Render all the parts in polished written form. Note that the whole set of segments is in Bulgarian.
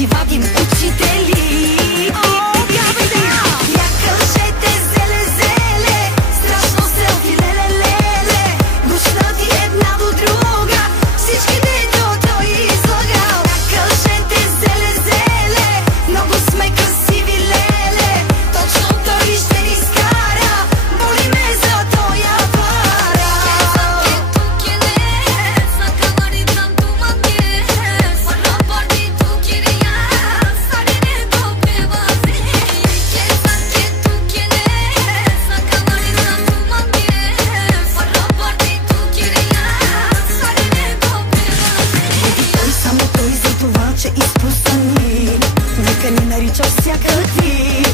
си вадим учители. Нека ни нарича всякакви,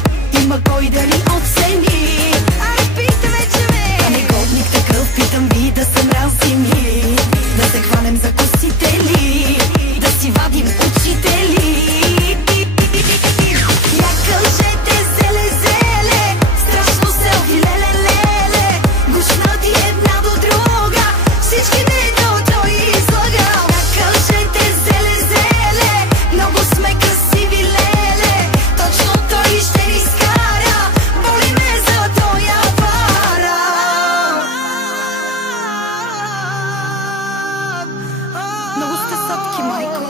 има кой да ни оцени. Аре пита вече ме, а негодник такъв, питам ви да се мразим ли, да се хванем за косители, да си вадим учители. Я кажете зеле, зеле, страшно селфи, леле, леле, гушнати една до друга, всички дето той излагал. Я кажете зеле, зеле, много сме красиви, леле, точно той ще ни скара, боли ме за тоя пара. Много сте сладки, майко.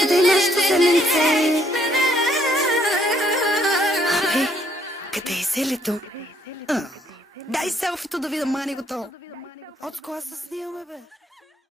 Къде е нашето зеленце? Абе, къде е зелето? Дай селфито да видя манигото. От с кола се снимаме, бе.